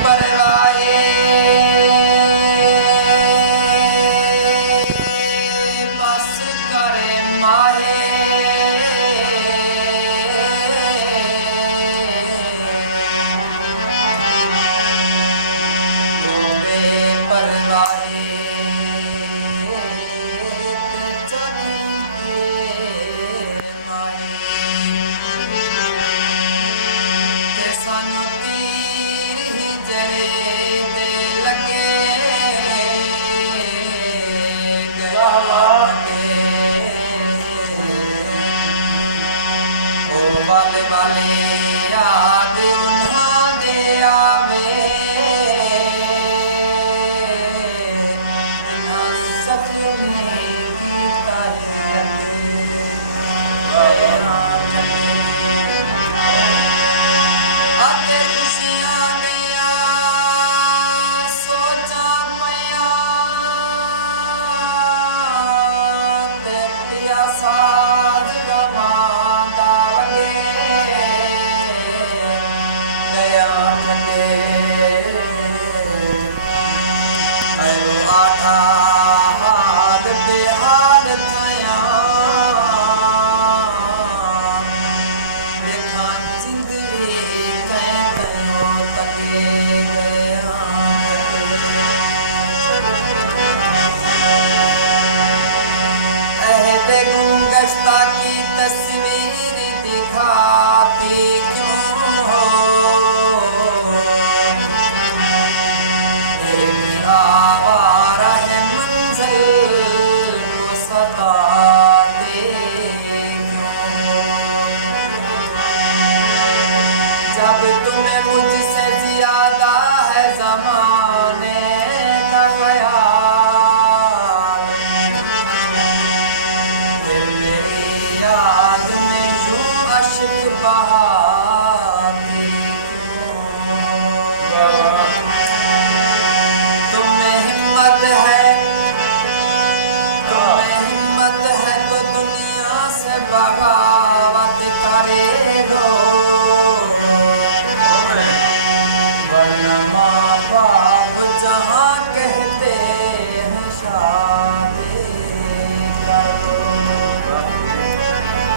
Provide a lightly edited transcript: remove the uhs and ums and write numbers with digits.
परवाए बस करे माहे परवाए वाले वाले याद उन्हां दे आवे ना सपने कीता आते खुशियां दिया सोचा पया ते पिया साज रवांदा की तस्वीर दिखाती क्यों हो आवारा है मंजिल को सताते क्यों हो जब तुम्हें मुझसे ज्यादा है ज़माने का ख्याल